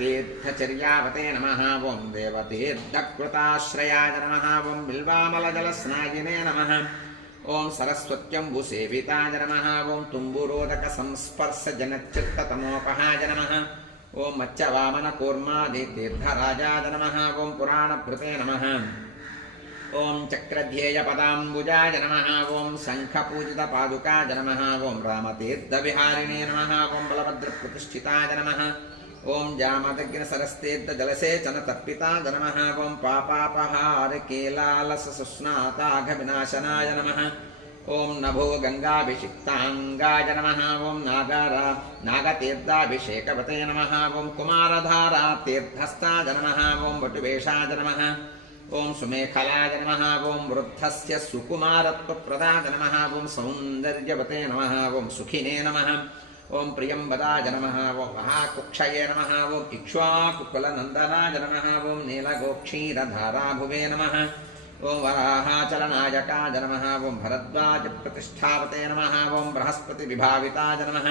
तीर्थचर्यावते नमः ॐ देवतीर्थकृताश्रयाय नमः ॐ बिल्वामलजलस्नायिने नमः ॐ सरस्वत्यम्बुसेविताय नमः ॐ तुम्बुरोदकसंस्पर्शजनच्चित्ततमोपहाय नमः ॐ मच्चवामनकूर्मादितीर्थराजाय नमः ॐ पुराणभृते नमः ॐ चक्रध्येयपदाम्बुजाय नमः ॐ शङ्खपूजितपादुकाय नमः ॐ रामतीर्थविहारिणे नमः ॐ बलभद्रप्रतिष्ठिताय नमः ॐ जामदग्निसरस्तीर्थजलसेचनतर्पिताय नमः ॐ पापापहारकेलालससुस्नाताघविनाशनाय नमः ॐ नभो गङ्गाभिषिक्ताङ्गाय नमः ॐ नागतीर्थाभिषेकवते नमः ॐ कुमारधारातीर्थस्थाय नमः ॐ वटुवेशाय नमः ॐ सुमेखलाय नमः ॐ वृद्धस्य सुकुमारत्वप्रदाय नमः ॐ सौन्दर्यवते नमः ॐ सुखिने नमः ॐ प्रियंवदाय नमः ॐ महाकुक्षये नमः ॐ इक्ष्वाकुकुलनन्दनाय नमः ॐ नीलगोक्षीरधाराभुवे नमः ॐ वराहाचलनायकाय नमः ॐ भरद्वाजप्रतिष्ठावते नमः ॐ बृहस्पतिविभाविताय नमः